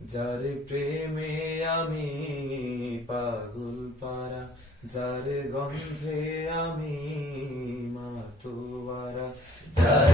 যার প্রেমে আমি পাগল পারা যার গন্ধে আমি মাতোয়ারা যার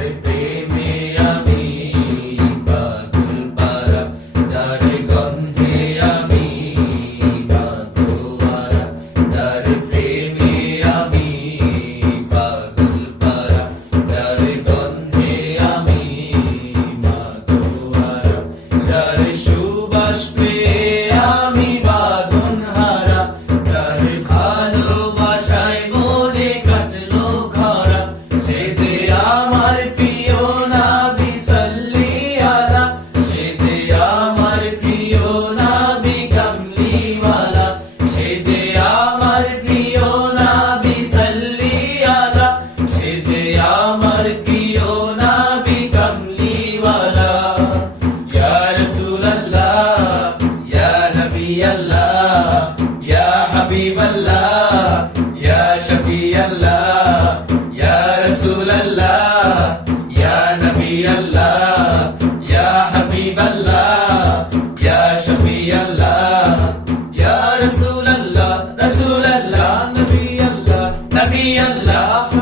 শফি আল্লাহ, ইয়া হাবিব আল্লাহ ইয়া শফি আল্লাহ ইয়া রসুল আল্লাহ রসুল আল্লাহ নবী আল্লাহ নবী আল্লাহ।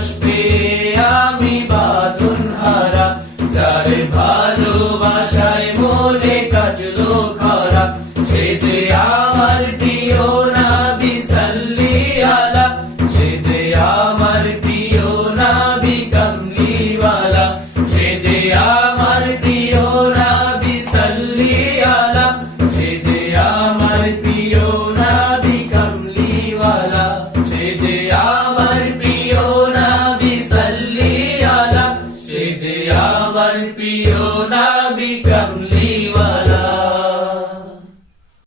আসবে আমি বাদুন হারা, যারে ভালোবাসায় মনে কাটলো খারা। সে যে আমার প্রিয় না বিসাল্লি আলা, সে যে আমার প্রিয় না বিকামলিওয়ালা সে যে আমার